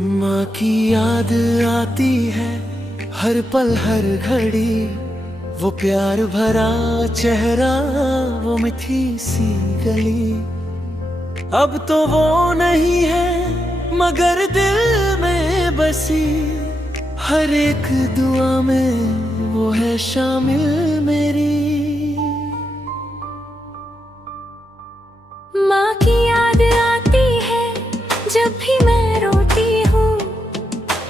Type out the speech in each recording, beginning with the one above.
माँ की याद आती है हर पल हर घड़ी, वो प्यार भरा चेहरा, वो मीठी सी गली। अब तो वो नहीं है मगर दिल में बसी, हर एक दुआ में वो है शामिल मेरी। माँ की याद आती है जब भी मैं रोती हूँ,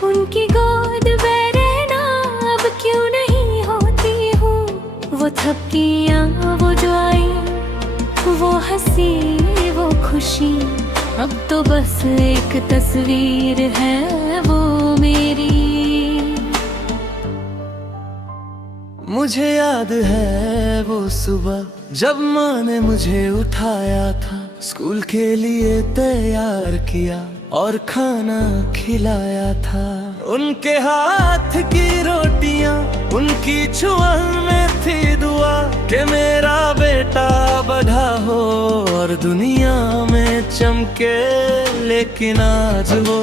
उनकी गोद में रहना अब क्यों नहीं होती हूँ। वो थपकियाँ, वो जो आई, वो हंसी, वो खुशी, अब तो बस एक तस्वीर है वो मेरी। मुझे याद है वो सुबह जब माँ ने मुझे उठाया था, स्कूल के लिए तैयार किया और खाना खिलाया था। उनके हाथ की रोटियां, उनकी छुअन में थी दुआ कि मेरा बेटा बड़ा हो और दुनिया में चमके। लेकिन आज वो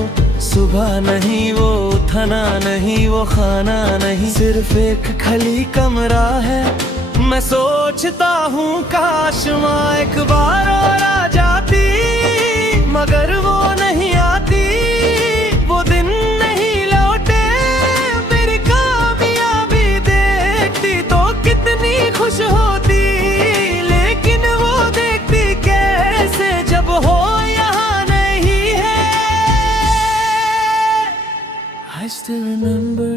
सुबह नहीं, वो उठना नहीं, वो खाना नहीं, सिर्फ एक खाली कमरा है। मैं सोचता हूँ काश माँ एक बार और आ जाती, मगर वो नहीं आती। वो दिन नहीं लौटे, मेरी कामयाबी देखती तो कितनी खुश होती। लेकिन वो देखती कैसे जब हो यहाँ नहीं है। I still remember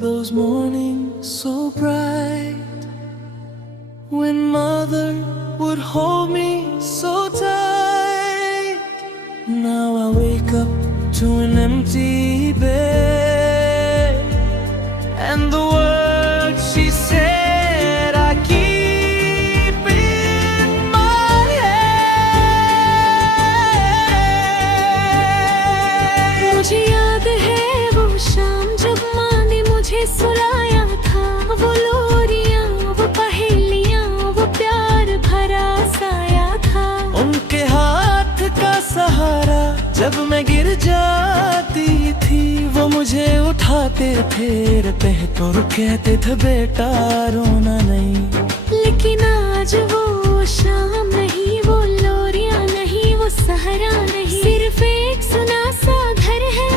those mornings so bright, when mother would hold me so tight. Now I wake up to an empty bed, and the words she said I keep in my head. मुझे याद है वो शाम जब माँ ने मुझे सुलाया था, वो लोरियां, वो पहेलियां, वो प्यार भरा साया था। उनके हाथ का सहारा जब मैं गिर जाती थी, वो मुझे उठाते फिरते तो कहते थे बेटा रोना नहीं। लेकिन आज वो शाम नहीं, वो लोरियां नहीं, वो सहारा नहीं, सिर्फ एक सुना सा घर है।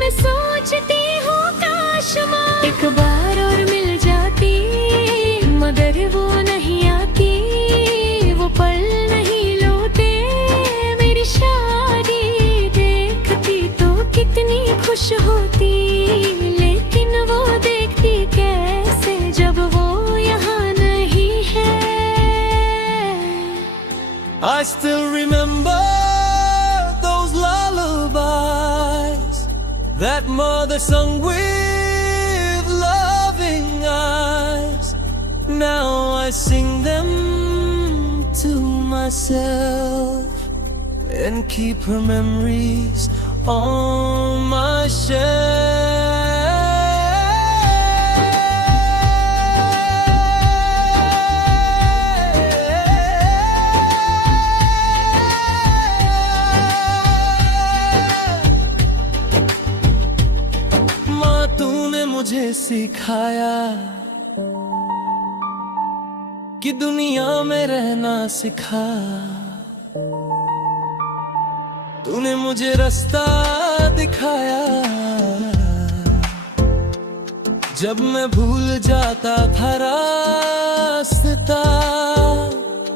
मैं सोचती हूँ काश माँ एक बार और मिल जाती, मगर वो नहीं आती। वो पल नहीं लौटे, मेरी शादी देखती तो कितनी खुश होती। लेकिन वो देखती कैसे जब वो यहाँ नहीं है। I still remember those lullabies that mother sung with loving eyes. Now I sing them to myself and keep her memories on my shelf. माँ तूने मुझे सिखाया कि दुनिया में रहना सिखा। तूने मुझे रास्ता दिखाया जब मैं भूल जाता था रास्ता।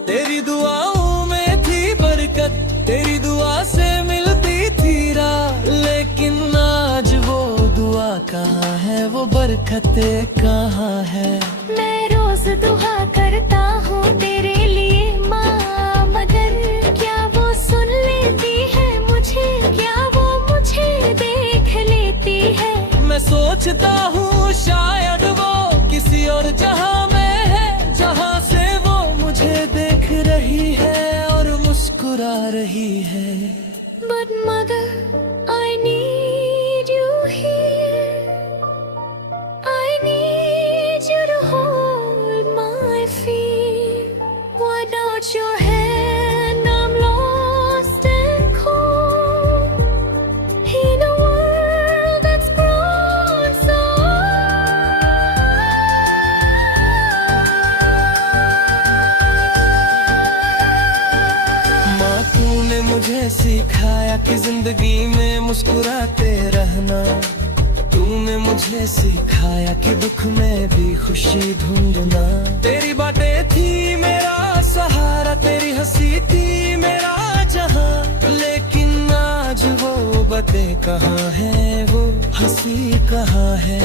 तेरी दुआओं में थी बरकत, तेरी दुआ से मिलती थी राह। लेकिन आज वो दुआ कहाँ है, वो बरकतें कहाँ है। मैं रोज दुआ करता हूँ तेरे लिए माँ, मगर क्या वो सुन लेती है मुझे, क्या वो मुझे देख लेती है। मैं सोचता हूँ शायद वो किसी और जहां में है, जहां से वो मुझे देख रही है और मुस्कुरा रही है। But mother, I need you here. I need you to hold my feet. Why not your hand? I'm lost and cold in a world कि जिंदगी में मुस्कुराते रहना। तूने मुझे सिखाया कि दुख में भी खुशी ढूंढना। तेरी बातें थी मेरा सहारा, तेरी हंसी थी मेरा जहां। लेकिन आज वो बातें कहाँ है, वो हंसी कहाँ है।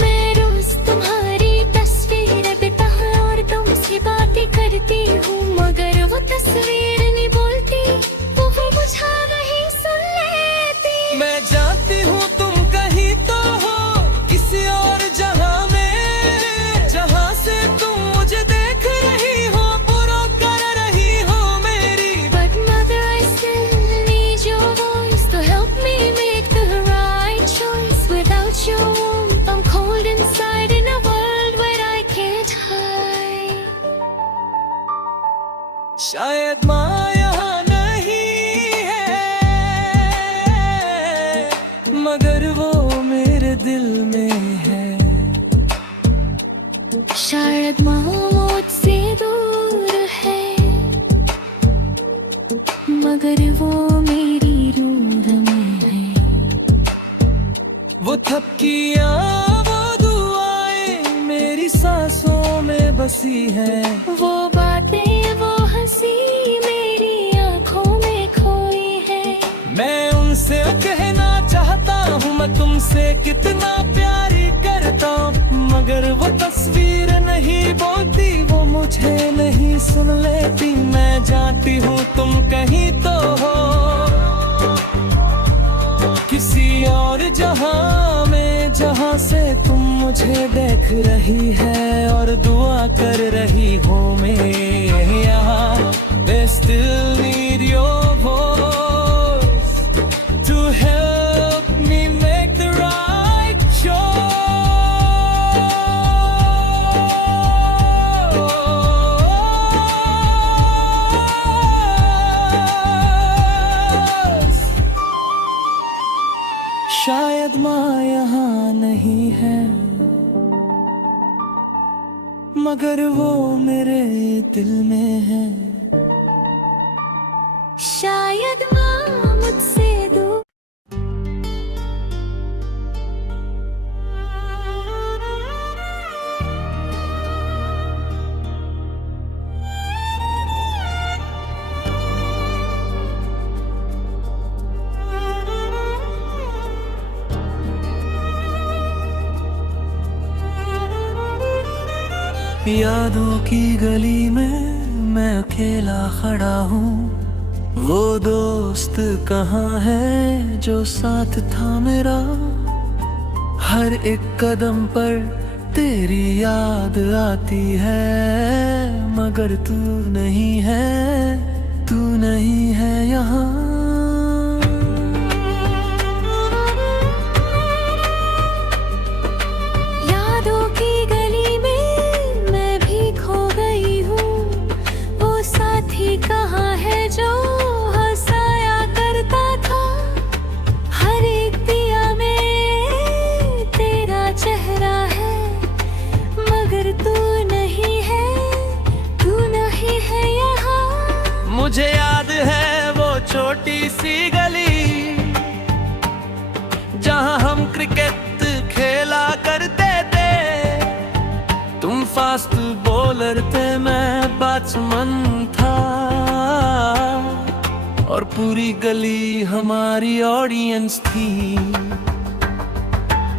मैं रोज तुम्हारी तस्वीर बिता और तुमसे बातें करती हूँ, मगर वो तस्वीर नहीं बोलती, वो मुझे नहीं सुन लेती। मैं जानती हूँ तुम कहीं तो हो किसी और जहां में, जहां से तुम मुझे देख रही हो, बुरा कर रही हो मेरी। But mother, I still need your voice to help me make the right choice. Without your warmth, I'm cold inside in a world where I can't hide. शायद माँ यहाँ नहीं है, मगर वो मेरे दिल में है। शायद माँ मुझसे दूर है, मगर वो मेरी रूह में है। वो थपकियाँ, वो दुआएं मेरी सांसों में बसी है। वो बातें, वो हंसी मेरी आंखों में खोई है। मैं उनसे कहना चाहता हूँ मैं तुमसे कितना प्यारी करता हूँ, मगर वो तस्वीर नहीं बोलती, वो मुझे नहीं सुन लेती। मैं जानती हूँ तुम कहीं तो हो किसी और जहां में, जहां से तुम मुझे देख रही है और दुआ कर रही हो मैं यहाँ। They still need your voice to help me make the right choice। शायद माँ यहाँ नहीं है, मगर वो मेरे दिल में है। शायद माँ मुझसे दूर। यादों की गली में मैं अकेला खड़ा हूँ, वो दोस्त कहाँ है जो साथ था मेरा। हर एक कदम पर तेरी याद आती है, मगर तू नहीं है, तू नहीं है यहाँ। यादों की गली में मैं भी खो गई हूँ, वो साथी कहाँ है जो हंसाया करता था। हर एक दिया में तेरा चेहरा है, मगर तू नहीं है, तू नहीं है यहाँ। मुझे याद है वो छोटी सी गली जहां हम क्रिकेट खेला करते थे। तुम फास्ट बॉलर थे, मैं बैट्समैन था, और पूरी गली हमारी ऑडियंस थी।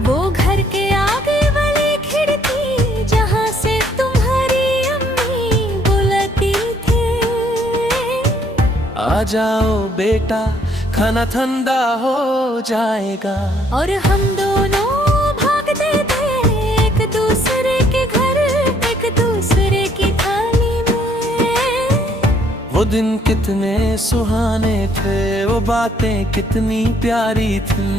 वो घर के आगे वाली खिड़की जहाँ से तुम्हारी अम्मी बुलाती थी। आ जाओ बेटा, खाना ठंडा हो जाएगा। और हम दोनों भागते थे एक दूसरे के घर, एक दूसरे की थाली में। वो दिन कितने सुहाने थे, वो बातें कितनी प्यारी थी।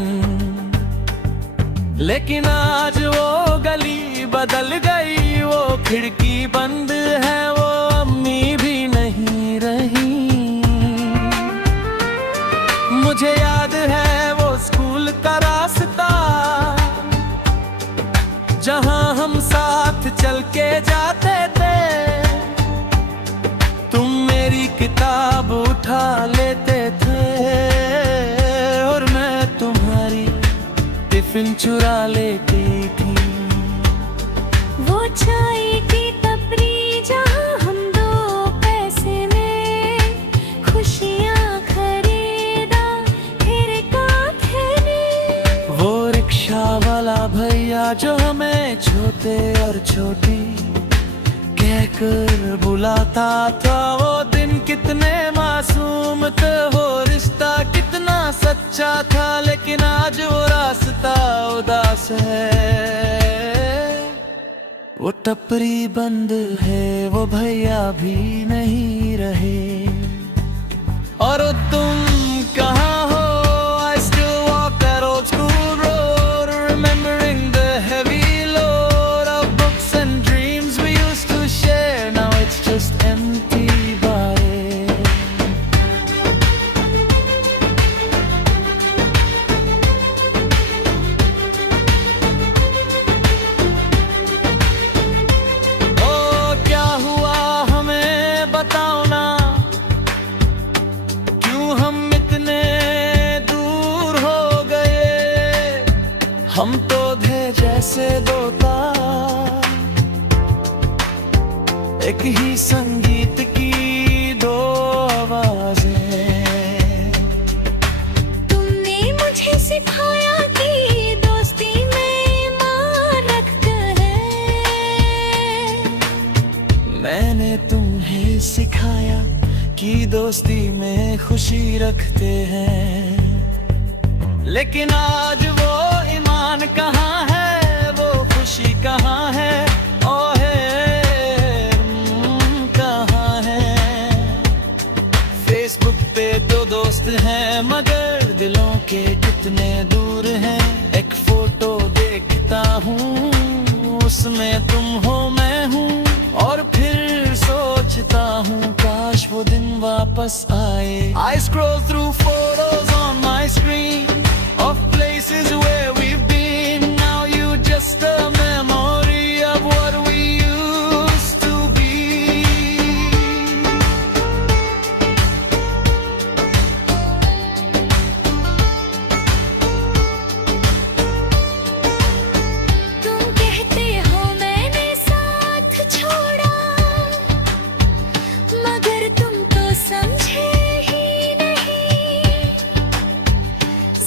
लेकिन आज वो गली बदल गई, वो खिड़की बंद है, वो अम्मी भी नहीं रही। मुझे याद है वो स्कूल का रास्ता जहां हम साथ चल के जाते थे। तुम मेरी किताब उठा लेते थे टिफिन चुरा लेती थी। वो चाय की टपरी जहाँ हम 2 पैसे में खुशियाँ खरीदा फिर काथे। वो रिक्शा वाला भैया जो हमें छोटे और छोटी कहकर बुलाता था, वो दिन कितने मासूम थे, वो रिश्ता कितना सच्चा था। लेकिन आज वो रास्ता उदास है, वो टपरी बंद है, वो भैया भी नहीं रहे। और तुम कहाँ हो? I still walk that old school road, remembering the heavy load of books and dreams we used to share. Now it's just empty body. ओ क्या हुआ हमें बताओ ना, क्यों हम इतने दूर हो गए? हम तो थे जैसे 2 तार, एक ही संगीत की 2 आवाजें। तुमने मुझे सिखाया कि दोस्ती में मान रखते हैं। मैंने तुम्हें सिखाया कि दोस्ती में खुशी रखते हैं। लेकिन आज वो ईमान कहाँ है, वो खुशी कहाँ है, कहाँ है? फेसबुक पे तो दोस्त हैं, मगर दिलों के कितने दूर हैं। एक फोटो देखता हूँ, उसमें तुम हो मैं हूँ, और फिर सोचता हूँ काश वो दिन वापस आए। I scroll through photos on my screen of places where we've been. Now you just a memory of what we used to be. तुम कहते हो मैंने साथ छोड़ा, मगर तुम तो समझे ही नहीं।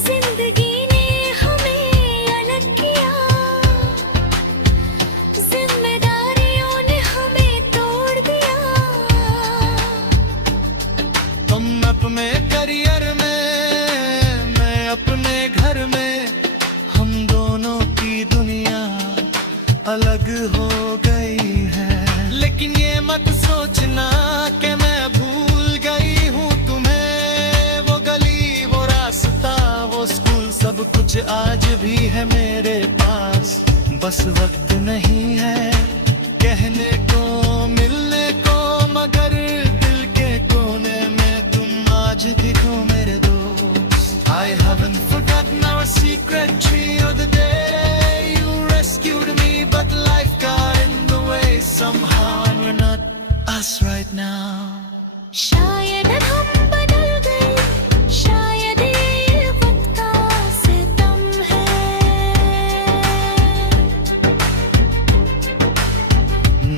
जिंदगी ने हमें अलग किया, जिम्मेदारियों ने हमें तोड़ दिया। तुम अपने करियर में, मैं अपने घर में, हम दोनों की दुनिया अलग हो गई है। लेकिन ये मत सोचना कि मैं भूल गई हूँ तुम्हें। वो गली, वो रास्ता, वो स्कूल, सब कुछ आज भी है मेरे पास। बस वक्त नहीं है कहने को, मिलने को, मगर दिल के कोने में तुम आज भी हो मेरे दोस्त। I haven't forgotten our secret tree or the day you rescued me, but life got in the way somehow and we're not us right now. शायद हम बदल गए, शायद ये वक्त का सितम है।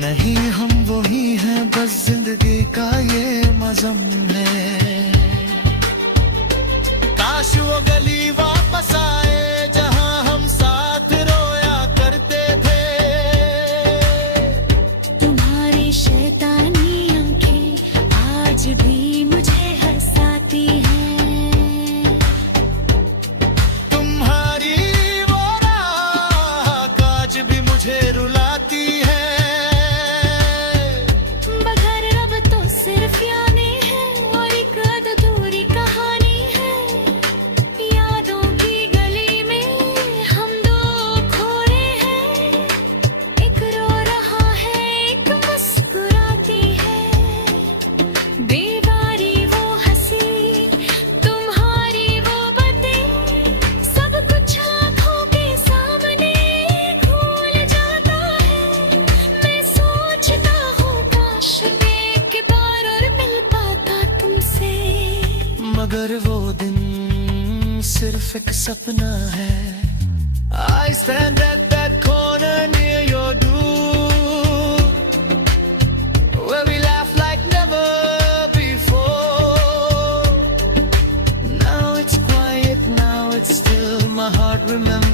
नहीं हम वही हैं, बस जिंदगी का ये मज़म है। काश वो गली वापस आए जहां हम साथ रोया करते थे। तुम्हारी शैतानी आंखें आज भी मुझे हंसाती हैं। तुम्हारी वो राह आज भी मुझे रुलाती है। मगर अब तो सिर्फ यादें हैं और एक अधूरी कहानी है। यादों की गली में हम 2 खोए हैं, एक रो रहा है, एक मुस्कुराती है। दीवारी वो हंसी, तुम्हारी वो बातें, सब कुछ आँखों के सामने भूल जाता है। मैं सोचता हूँ काश एक बार और मिल पाता तुमसे। मगर वो दिन सिर्फ एक सपना है, I stand at that corner near your door, where we laugh like never before. Now it's quiet, now it's still, my heart remembers